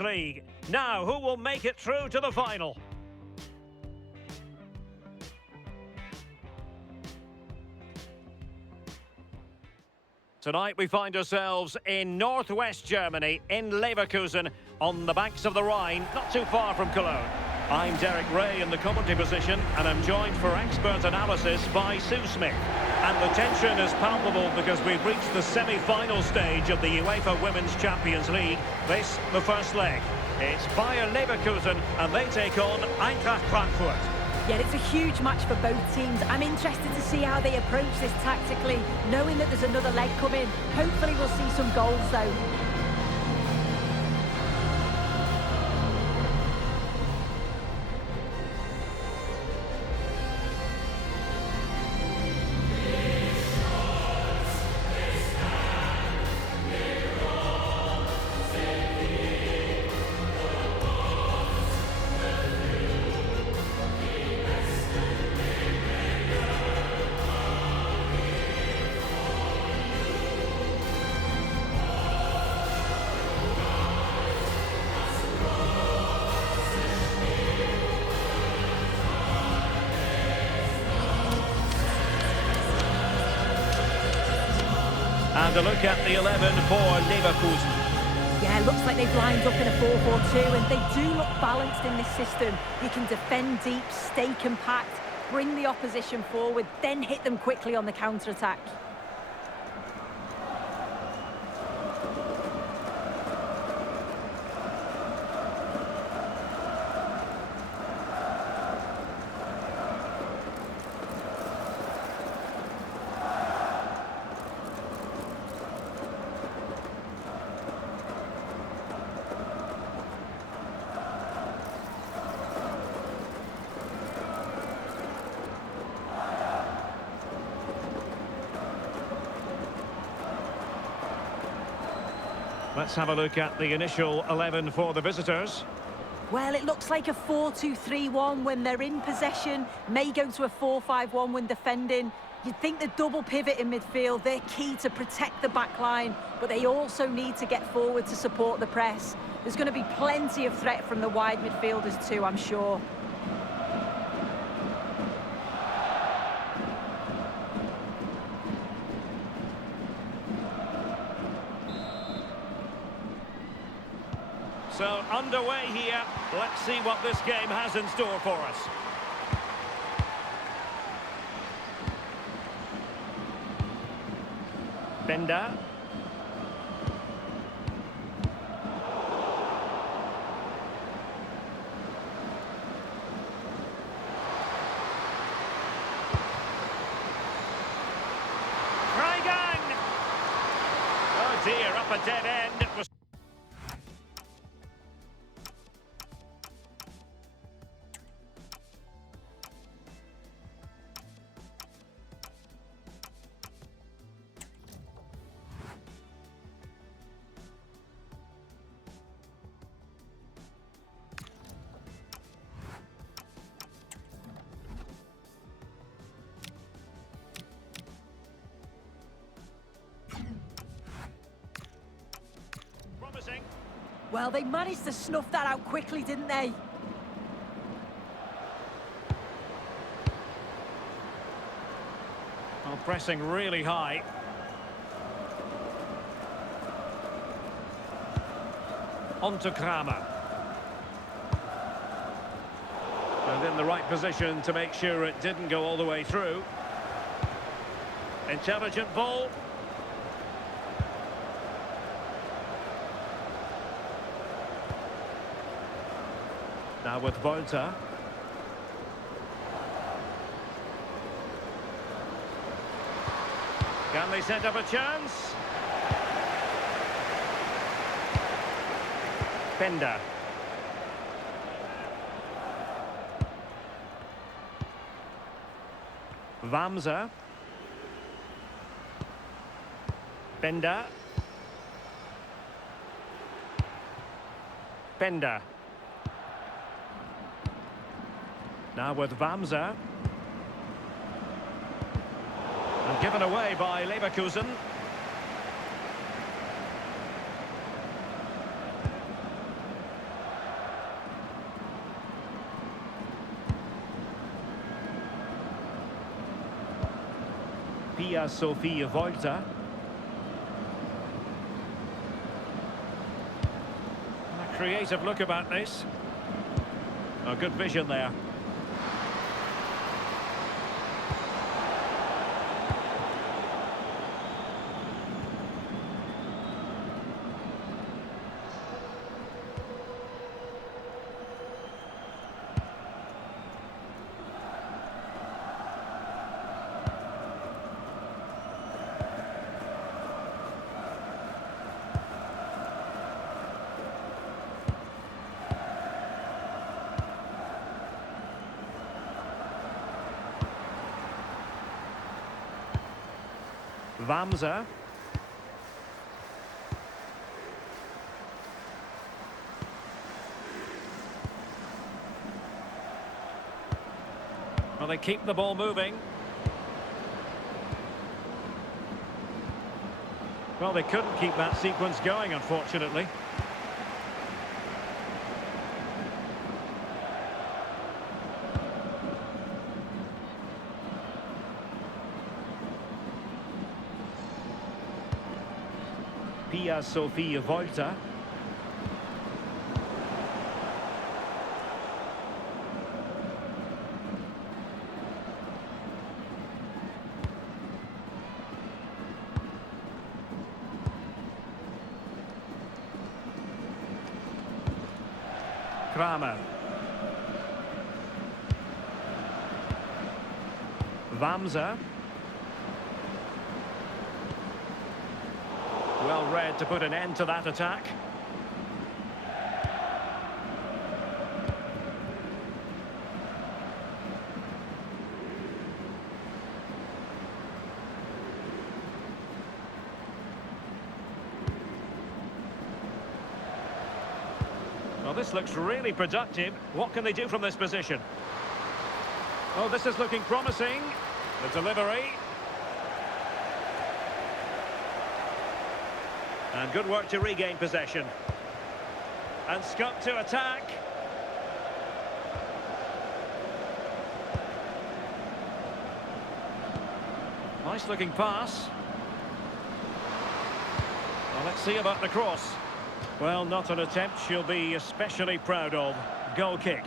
League. Now, who will make it through to the final? Tonight we find ourselves in northwest Germany, in Leverkusen, on the banks of the Rhine, not too far from Cologne. I'm Derek Ray in the commentary position, and I'm joined for expert analysis by Sue Smith. And the tension is palpable because we've reached the semi-final stage of the UEFA Women's Champions League. This, the first leg. It's Bayer Leverkusen, and they take on Eintracht Frankfurt. Yeah, it's a huge match for both teams. I'm interested to see how they approach this tactically, knowing that there's another leg coming. Hopefully we'll see some goals, though. And a look at the 11 for Leverkusen. Yeah, looks like they've lined up in a 4-4-2, and they do look balanced in this system. You can defend deep, stay compact, bring the opposition forward, then hit them quickly on the counter-attack. Let's have a look at the initial 11 for the visitors. Well, it looks like a 4-2-3-1 when they're in possession, may go to a 4-5-1 when defending. You'd think the double pivot in midfield, they're key to protect the back line, but they also need to get forward to support the press. There's going to be plenty of threat from the wide midfielders too, I'm sure. So, underway here. Let's see what this game has in store for us. Bender. Freigang! Oh dear, up a dead end. It was promising. Well, they managed to snuff that out quickly, didn't they? Well, pressing really high. On to Kramer. And in the right position to make sure it didn't go all the way through. Intelligent ball. Now with Volta. Can they set up a chance? Bender. Wamser. Bender. Bender. Now with Wamser. And given away by Leverkusen. Pia Sofia Volta. A creative look about this. Oh, good vision there. Vamsa. Well, they keep the ball moving. Well, they couldn't keep that sequence going, unfortunately. Pia Sofia Volta. Kramer. Vamsa. Well read to put an end to that attack. Well, this looks really productive. What can they do from this position? Oh, this is looking promising. The delivery. And good work to regain possession. And Scott to attack. Nice looking pass. Well, let's see about the cross. Well, not an attempt she'll be especially proud of. Goal kick.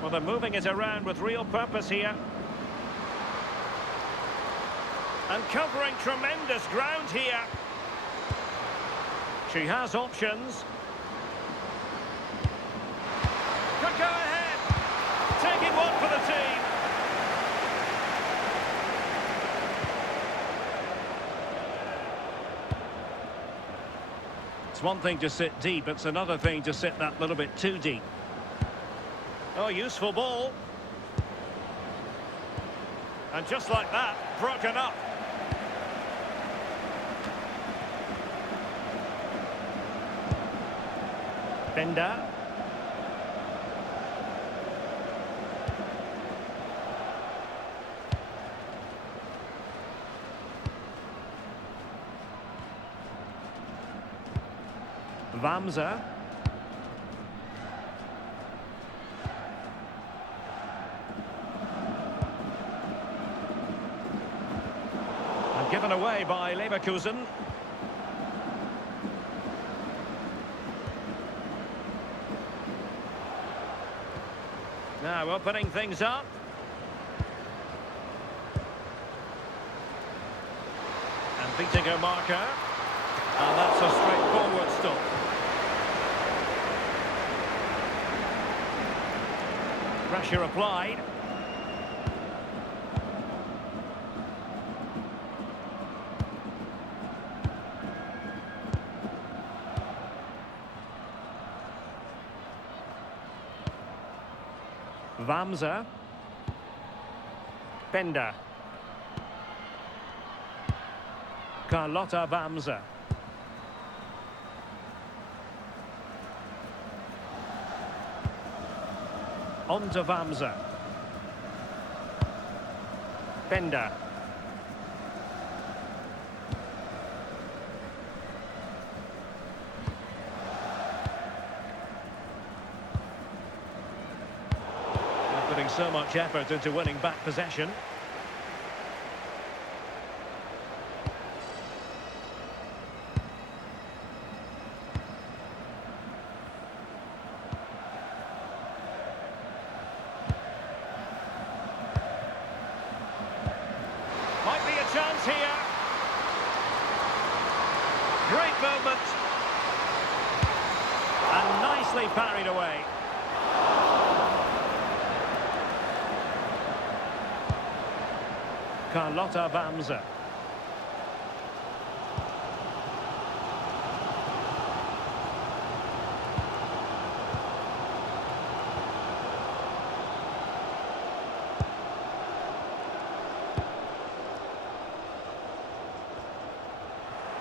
Well, they're moving it around with real purpose here. And covering tremendous ground here. She has options. Could go ahead. Taking one for the team. It's one thing to sit deep, it's another thing to sit that little bit too deep. Oh, useful ball. And just like that, broken up. Bender. Vamsa. And given away by Leverkusen. Now opening things up. And beating her marker. And that's a straightforward stop. Pressure applied. Vamsa. Bender. Carlotta Vamsa. On to Vamsa. Bender. They're putting so much effort into winning back possession. Might be a chance here. Great movement. And nicely parried away. Carlotta Vamsa.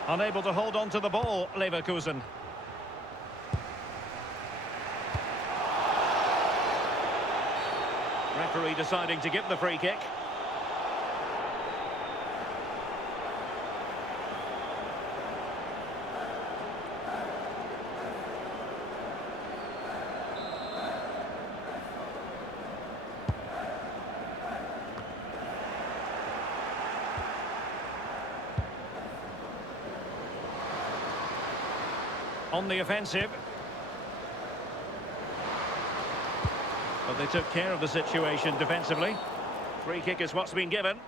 Unable to hold on to the ball, Leverkusen. Referee deciding to give the free kick. On the offensive. But they took care of the situation defensively. Free kick is what's been given.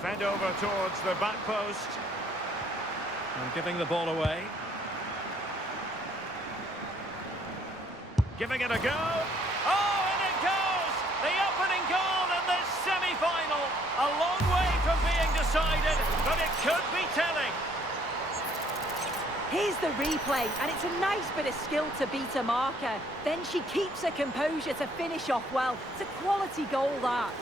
Fed over towards the back post. And giving the ball away. Giving it a go. Oh, and it goes! The opening goal in this semi-final. A long way from being decided, but it could be telling. Here's the replay, and it's a nice bit of skill to beat a marker. Then she keeps her composure to finish off well. It's a quality goal, that.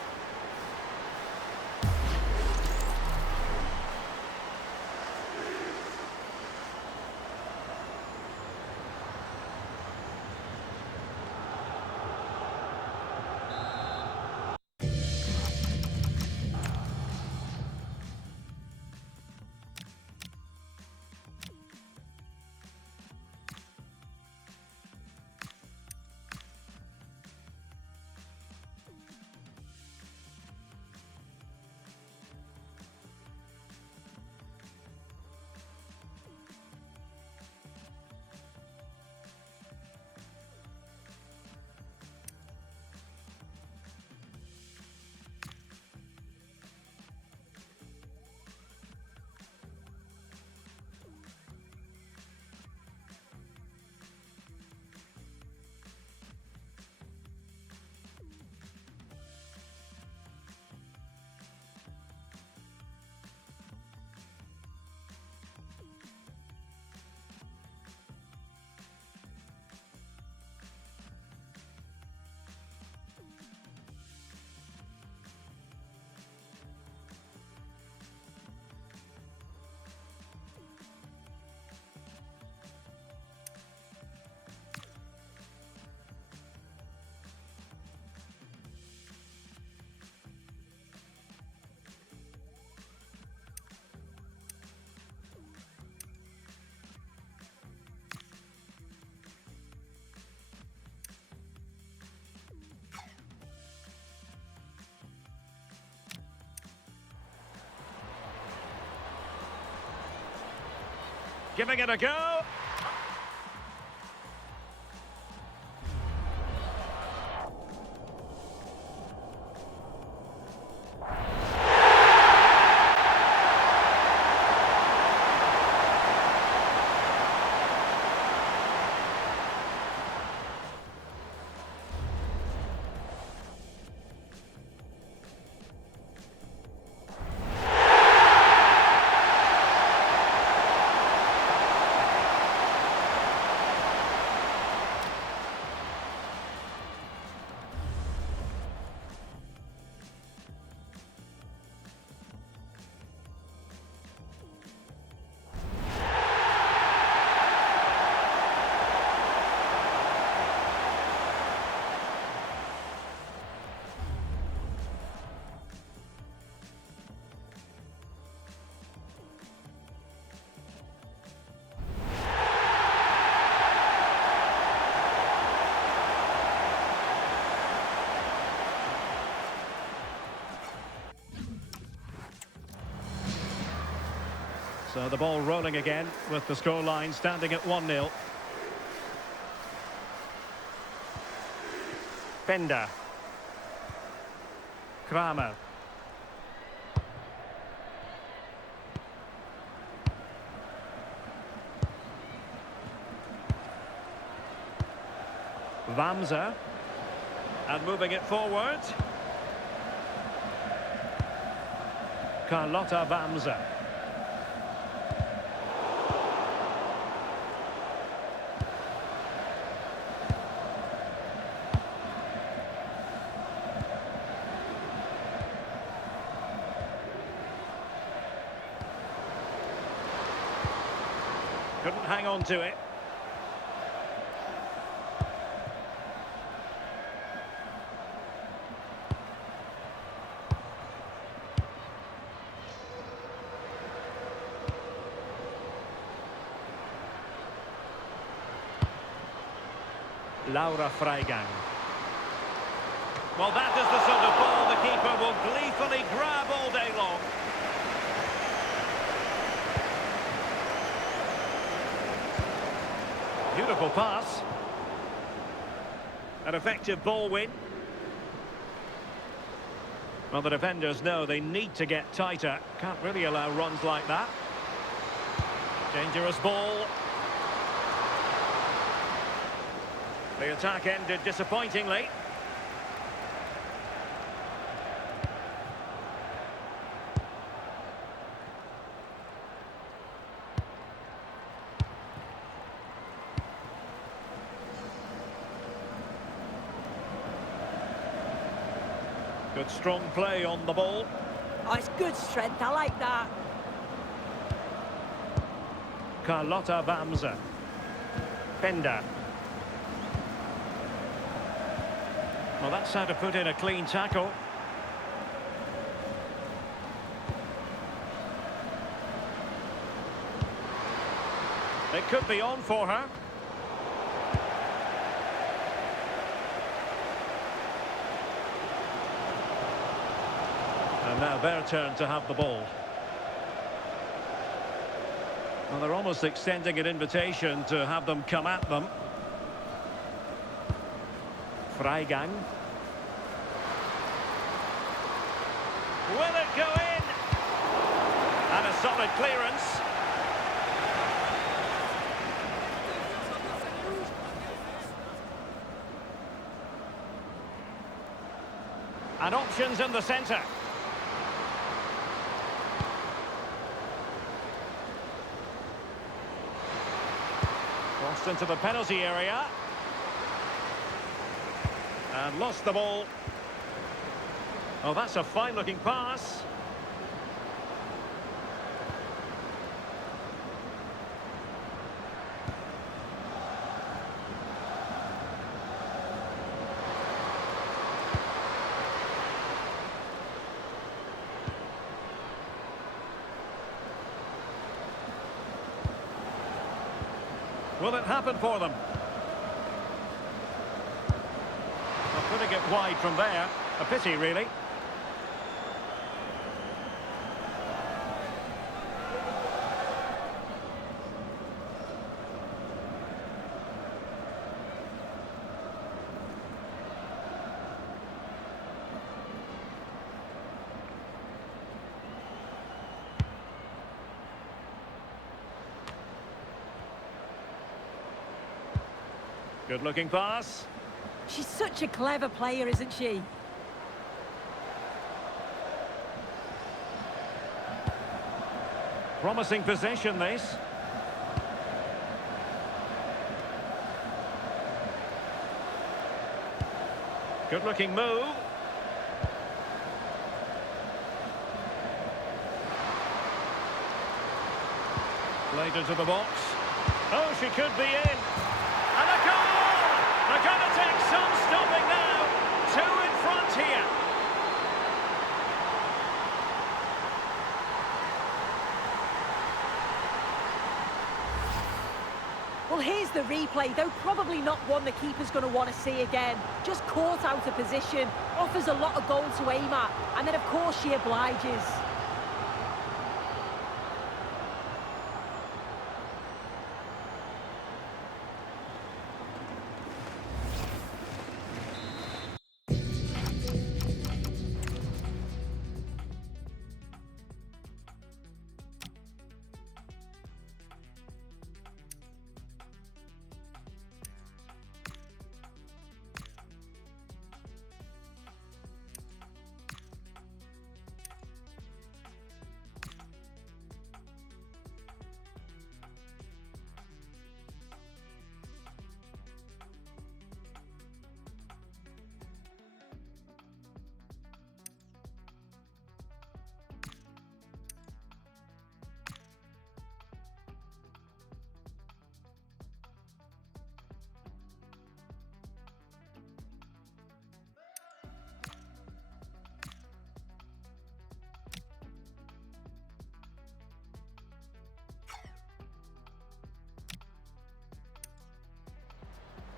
Giving it a go. So the ball rolling again with the scoreline standing at 1-0. Bender. Kramer. Wamser. And moving it forward. Carlotta Wamser. Couldn't hang on to it. Laura Freigang. Well, that is the sort of ball the keeper will gleefully grab all day long. Beautiful pass. An effective ball win. Well, the defenders know they need to get tighter. Can't really allow runs like that. Dangerous ball. The attack ended disappointingly. Good strong play on the ball. Oh, it's good strength. I like that. Carlotta Wamser. Bender. Well, that's how to put in a clean tackle. It could be on for her. And now their turn to have the ball. Well, they're almost extending an invitation to have them come at them. Freigang. Will it go in? And a solid clearance. And options in the centre. Crossed into the penalty area. And lost the ball. Oh, that's a fine-looking pass. Will it happen for them? Putting it wide from there. A pity, really. Good-looking pass. She's such a clever player, isn't she? Promising possession, this. Good-looking move. Played into the box. Oh, she could be in. And a goal! They're going to take some stopping now. Two in front here. Well, here's the replay, though probably not one the keeper's going to want to see again. Just caught out of position, offers a lot of goal to aim at, and then of course she obliges.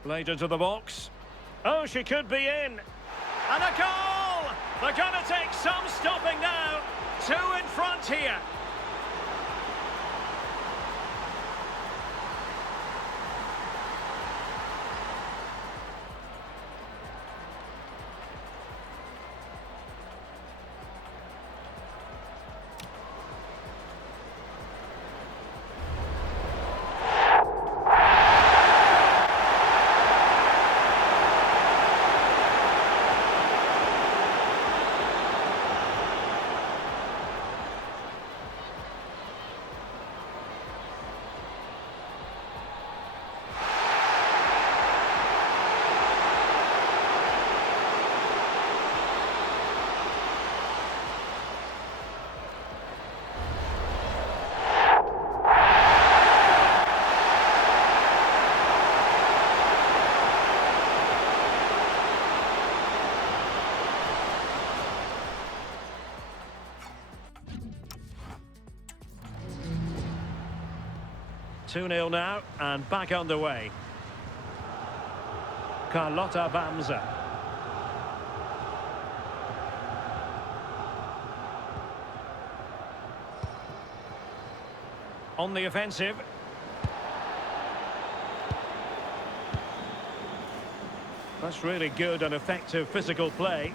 Played into the box. Oh, she could be in. And a goal! They're going to take some stopping now. 2 in front here. Two 2-0 now, and back underway. Carlotta Bamza. On the offensive. That's really good and effective physical play.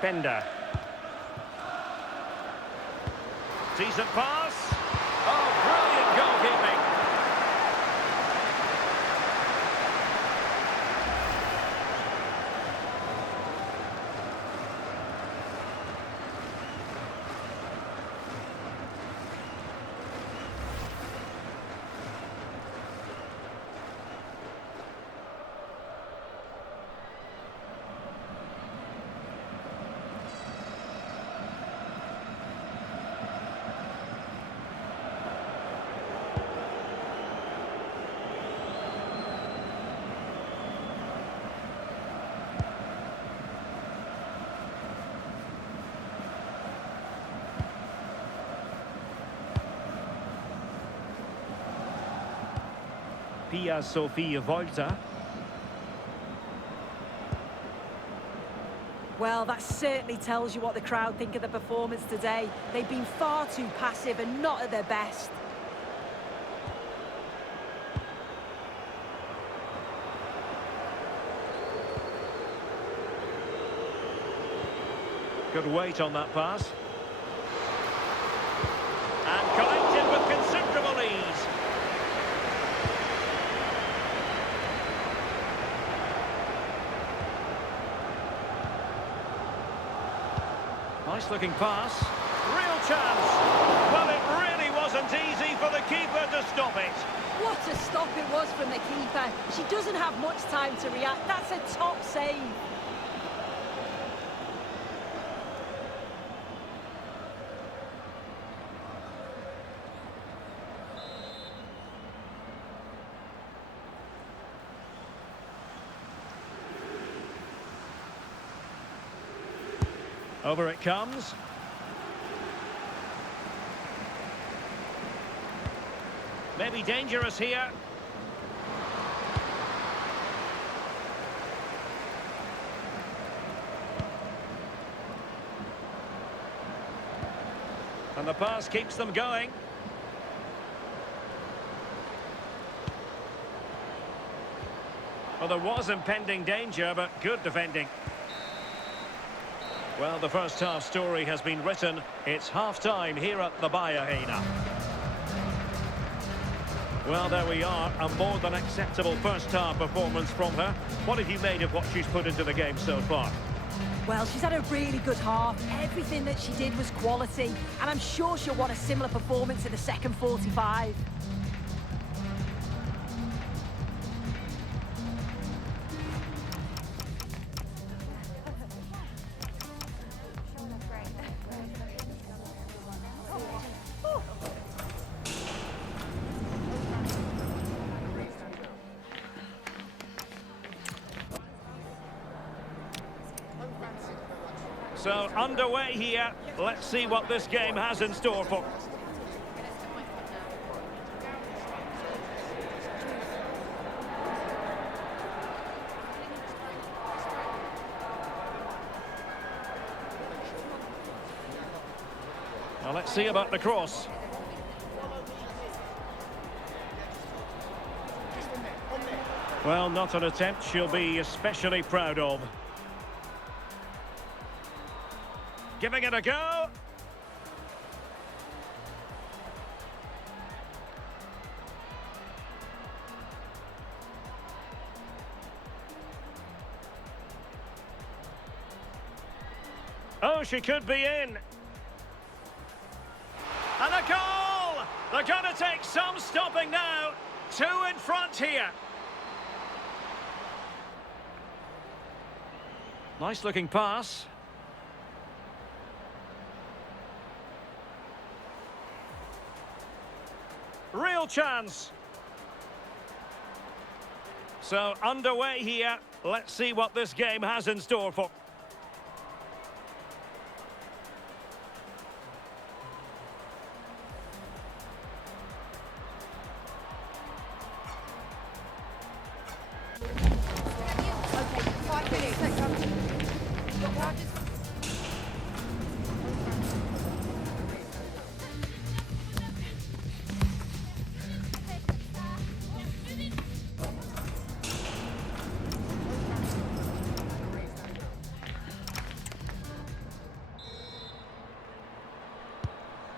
Bender. Decent pass. Oh, brilliant goalkeeping. Pia Sofia Volta. Well, that certainly tells you what the crowd think of the performance today. They've been far too passive and not at their best. Good weight on that pass. And collected with considerable ease. Nice looking pass. Real chance. Well, it really wasn't easy for the keeper to stop it. What a stop it was from the keeper. She doesn't have much time to react. That's a top save. Over it comes. Maybe dangerous here. And the pass keeps them going. Well, there was impending danger, but good defending. Well, the first half story has been written. It's half-time here at the Bayer Arena. Well, there we are, a more than acceptable first half performance from her. What have you made of what she's put into the game so far? Well, she's had a really good half. Everything that she did was quality, and I'm sure she'll want a similar performance in the second 45. So underway here. Let's see what this game has in store for. Now let's see about the cross. Well, not an attempt she'll be especially proud of. Giving it a go. Oh, she could be in. And a goal! They're going to take some stopping now. 2 in front here. Nice looking pass. Real chance. So underway here. Let's see what this game has in store for. Okay, 5 minutes.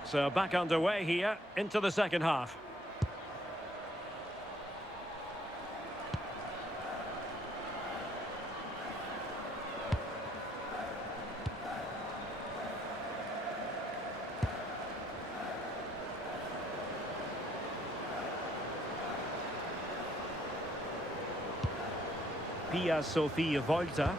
So back underway here into the second half. Pia Sofia Volta.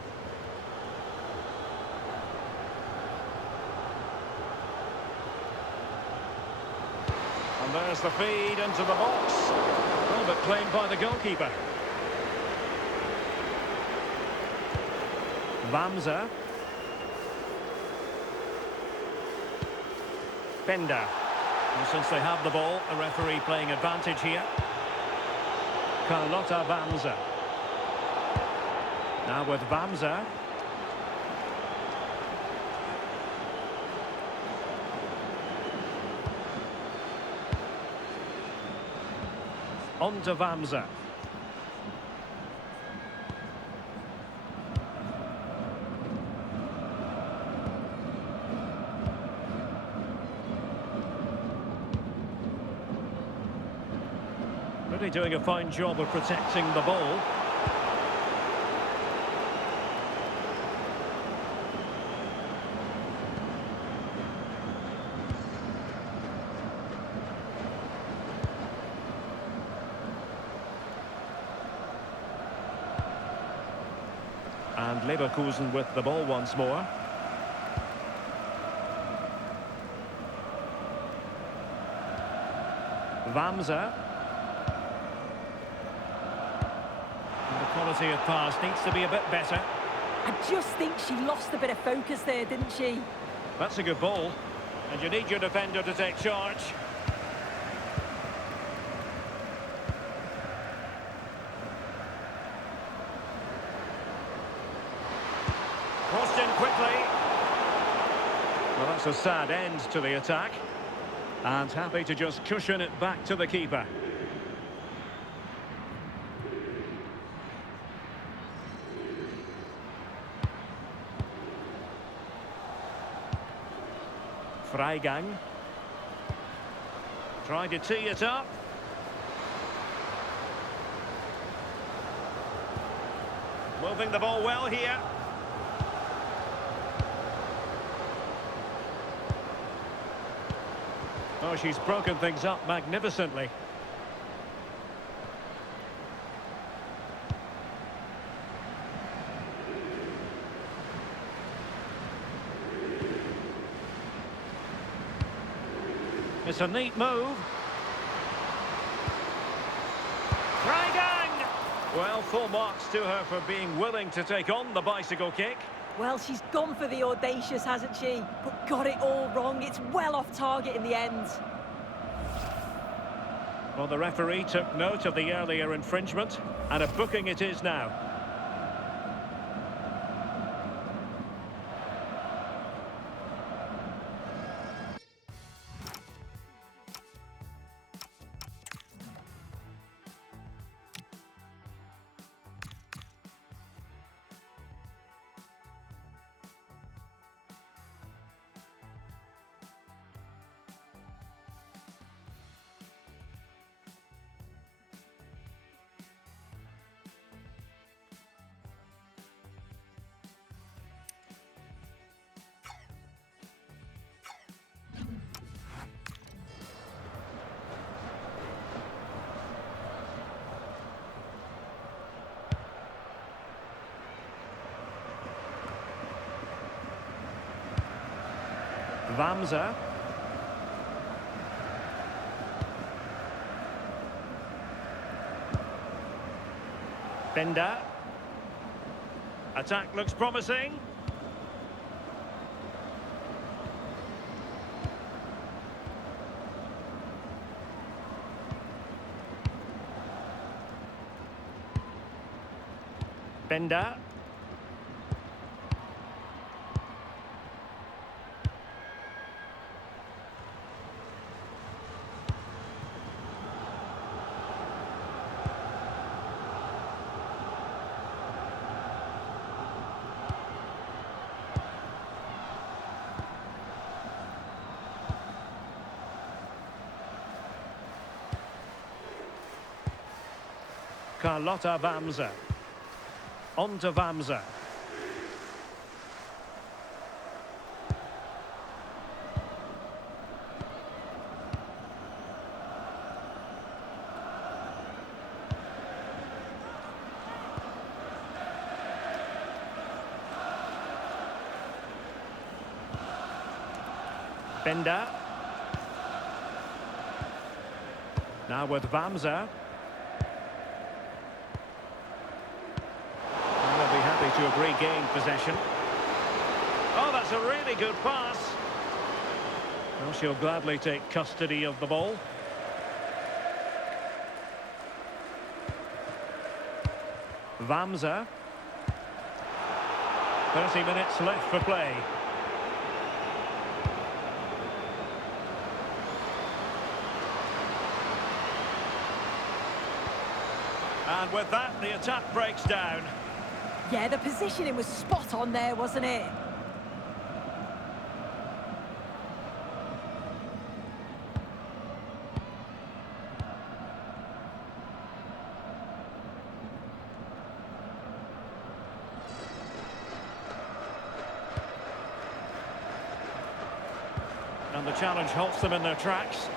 And there's the feed into the box. Well, but claimed by the goalkeeper. Vamsa. Bender. And since they have the ball, the referee playing advantage here. Carlotta Vamsa. Now with Vamsa. On to Vamsa. Really doing a fine job of protecting the ball. And Leverkusen with the ball once more. Vamsa. And the quality of pass needs to be a bit better. I just think she lost a bit of focus there, didn't she? That's a good ball. And you need your defender to take charge. Crossed in quickly. Well, that's a sad end to the attack. And happy to just cushion it back to the keeper. Freigang. Tried to tee it up. Moving the ball well here. Oh, she's broken things up magnificently. It's a neat move. Freigang! Well, full marks to her for being willing to take on the bicycle kick. Well, she's gone for the audacious, hasn't she? But got it all wrong. It's well off target in the end. Well, the referee took note of the earlier infringement, and a booking it is now. Vamsa. Bender. Attack looks promising. Bender. Carlotta Vamsa. On to Vamsa. Bender. Now with Vamsa. To have regained possession. Oh, that's a really good pass. Well, she'll gladly take custody of the ball. Vamsa. 30 minutes left for play. And with that, the attack breaks down. Yeah, the positioning was spot on there, wasn't it? And the challenge halts them in their tracks.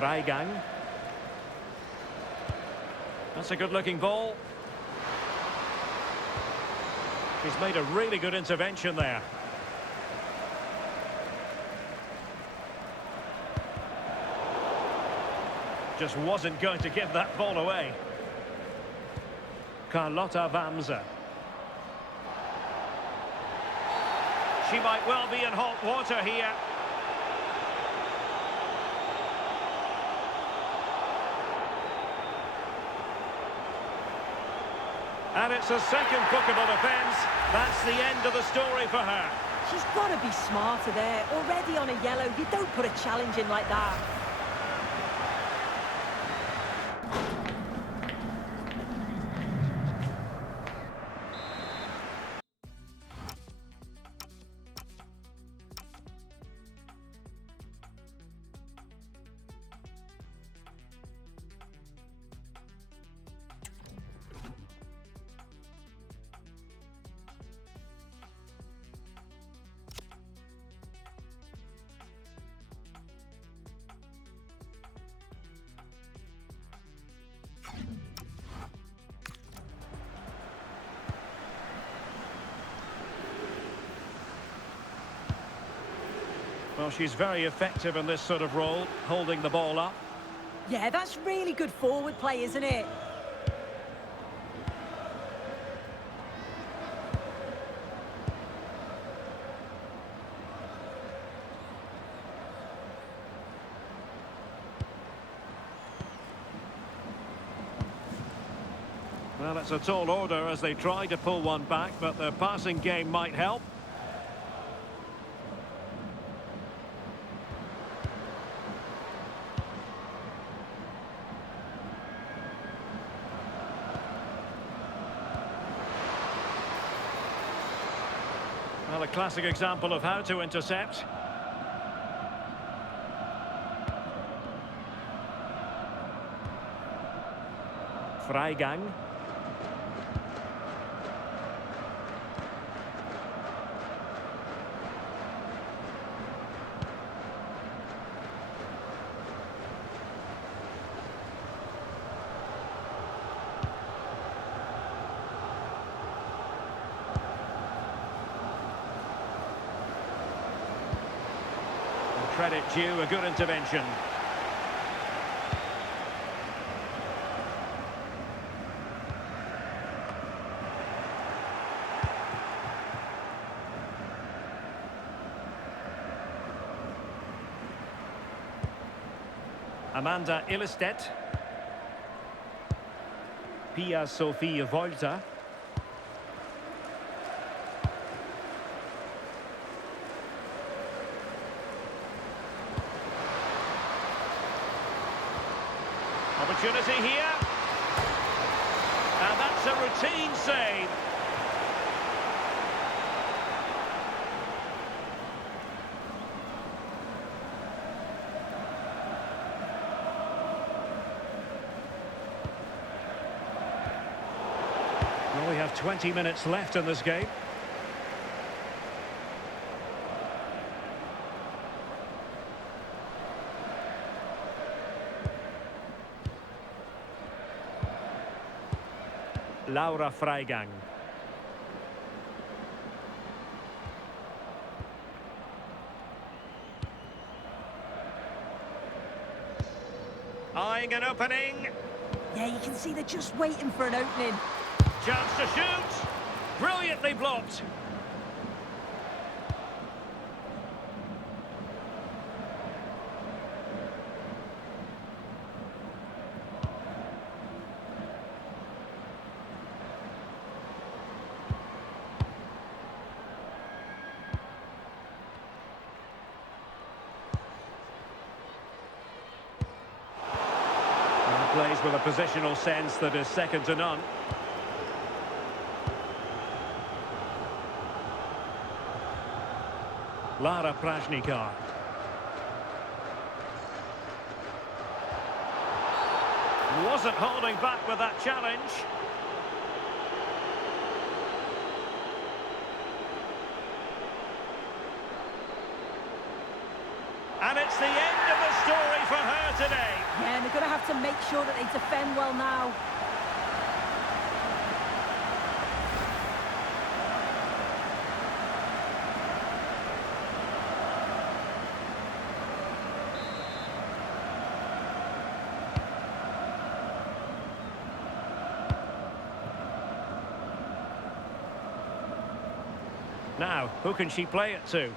Freigang. That's a good-looking ball. He's made a really good intervention there. Just wasn't going to give that ball away. Carlotta Vamsa. She might well be in hot water here. And it's a second bookable offence. That's the end of the story for her. She's got to be smarter there. Already on a yellow, you don't put a challenge in like that. Well, she's very effective in this sort of role, holding the ball up. Yeah, that's really good forward play, isn't it? Well, it's a tall order as they try to pull one back, but the passing game might help. Well, a classic example of how to intercept. Freigang. Credit due, a good intervention. Amanda Ilestedt. Pia Sofia Volta. Opportunity here. And that's a routine save. Well, we have 20 minutes left in this game. Laura Freigang. Eyeing an opening. Yeah, you can see they're just waiting for an opening. Chance to shoot. Brilliantly blocked. Plays with a positional sense that is second to none. Lara Prajnikar. Wasn't holding back with that challenge. And it's the end of the story for her today. Yeah, and they're going to have to make sure that they defend well now. Now, who can she play it to?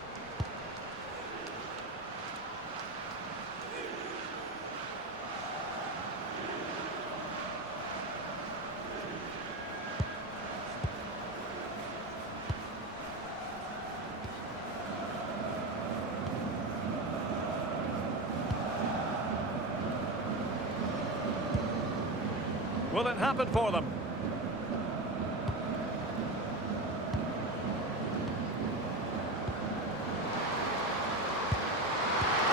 Will it happen for them?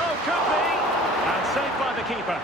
Oh, could be! And saved by the keeper.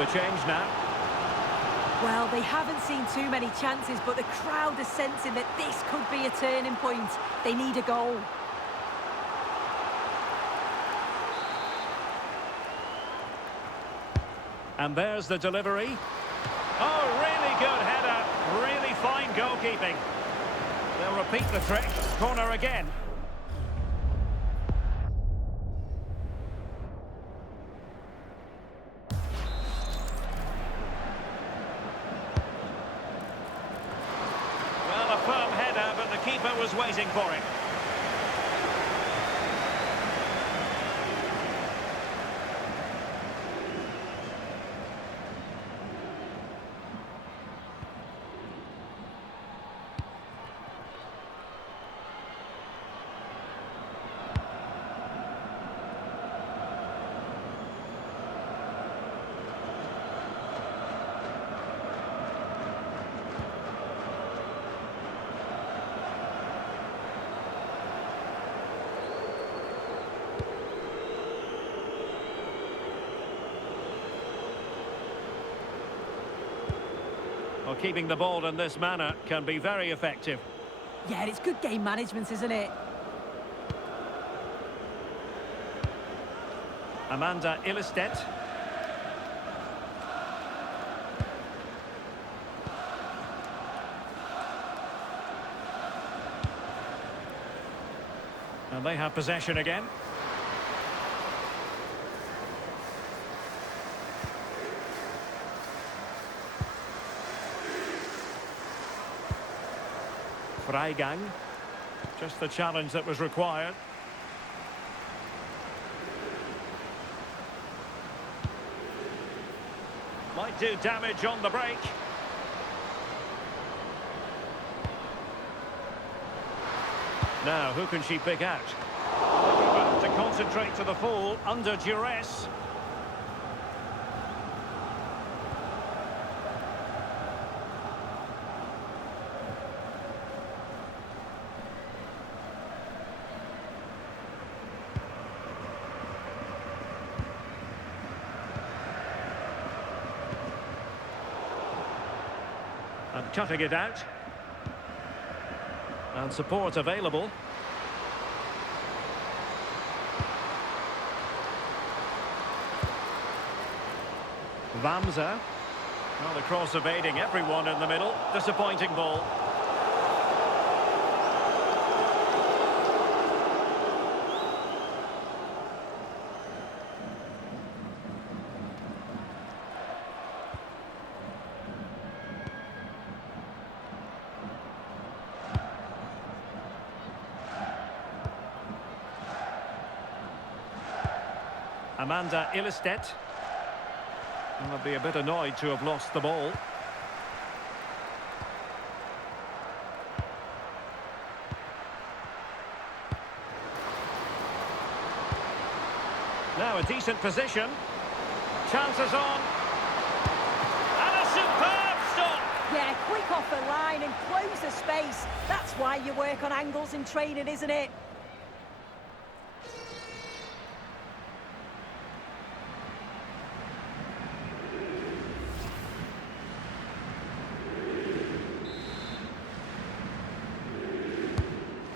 the change now. Well, they haven't seen too many chances, but the crowd is sensing that this could be a turning point. They need a goal. And there's the delivery. Oh, really good header. Really fine goalkeeping. They'll repeat the trick. Corner again. Well, a firm header, but the keeper was waiting for it. Well, keeping the ball in this manner can be very effective. Yeah, it's good game management, isn't it? Amanda Ilestedt. And they have possession again. Freigang. Just the challenge that was required. Might do damage on the break. Now, who can she pick out? To concentrate to the full under duress. And cutting it out. And support available. Vamsa. Well, the cross evading everyone in the middle. Disappointing ball. Amanda Ilestedt. And they'll be a bit annoyed to have lost the ball. Now a decent position. Chances on. And a superb stop! Yeah, quick off the line and close the space. That's why you work on angles in training, isn't it?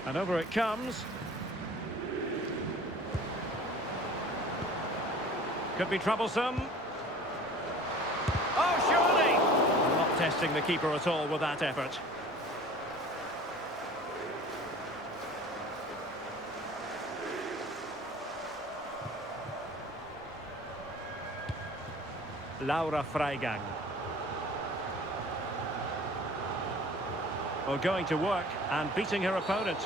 And over it comes. Could be troublesome. Oh, surely! Not testing the keeper at all with that effort. Laura Freigang. Well, going to work and beating her opponent.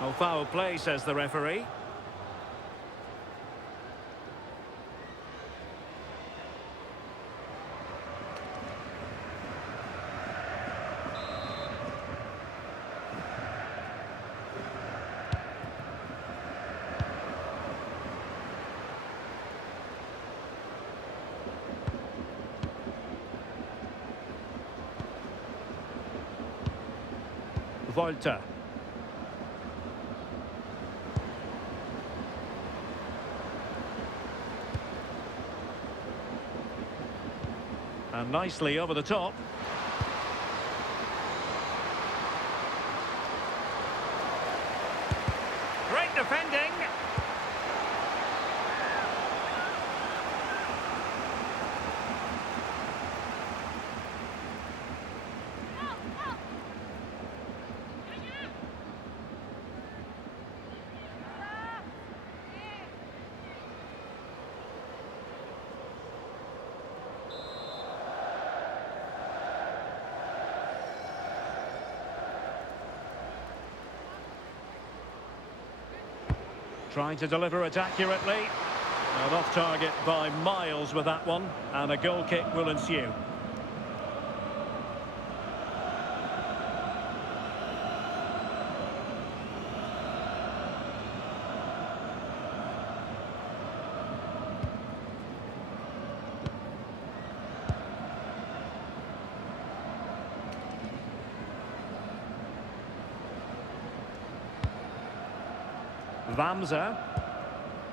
Well, foul play, says the referee. Volta. And nicely over the top. Great defending. Trying to deliver it accurately. And off target by miles with that one. And a goal kick will ensue. Vamsa,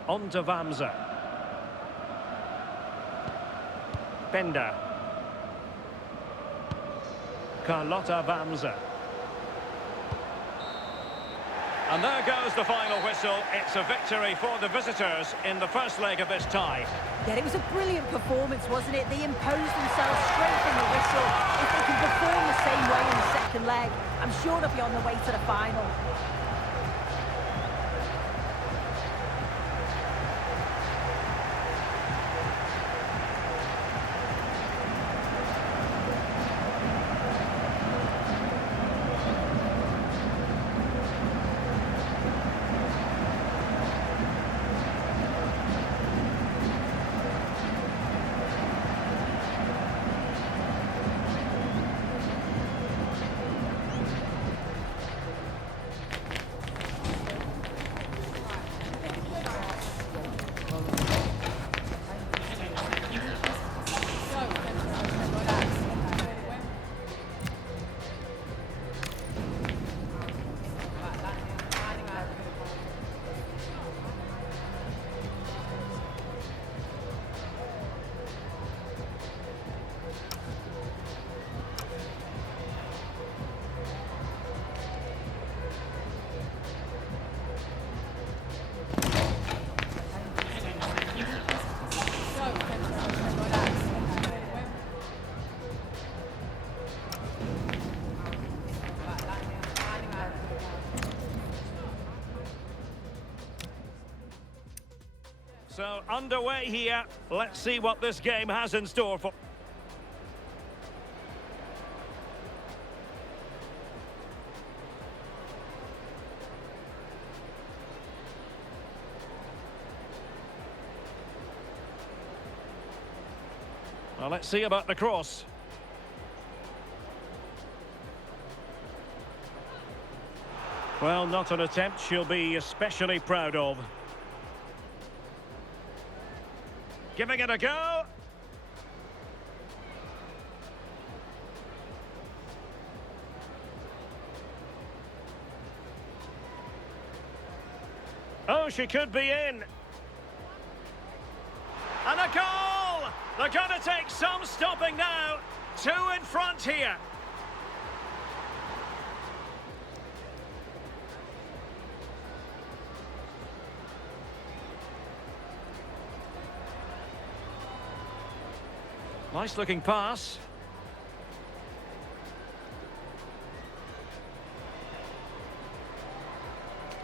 on to Vamsa. Bender. Carlotta Vamsa. And there goes the final whistle. It's a victory for the visitors in the first leg of this tie. Yeah, it was a brilliant performance, wasn't it? They imposed themselves straight from the whistle. If they can perform the same way in the second leg, I'm sure they'll be on the way to the final. So, underway here. Let's see what this game has in store for... Well, let's see about the cross. Well, not an attempt she'll be especially proud of. Giving it a go. Oh, she could be in. And a goal! They're going to take some stopping now. 2 in front here. Nice looking pass.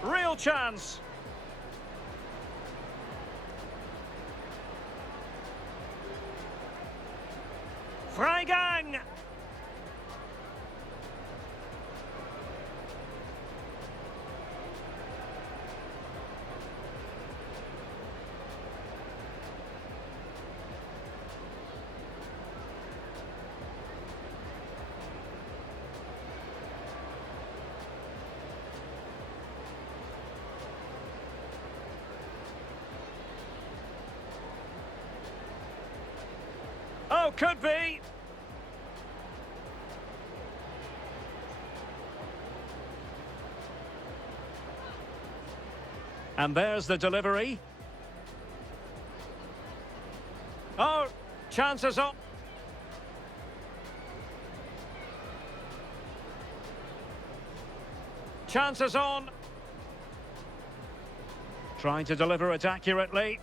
Real chance. Freigang. Oh, could be. And there's the delivery. Oh, chances up. Chances on. Trying to deliver it accurately.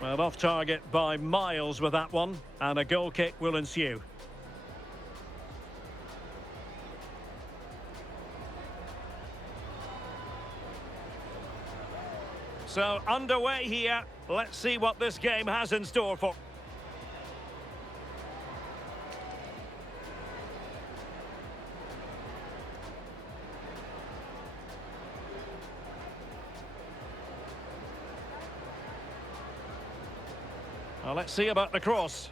Well, off target by miles with that one, and a goal kick will ensue. So, underway here. Let's see what this game has in store for... Well, let's see about the cross.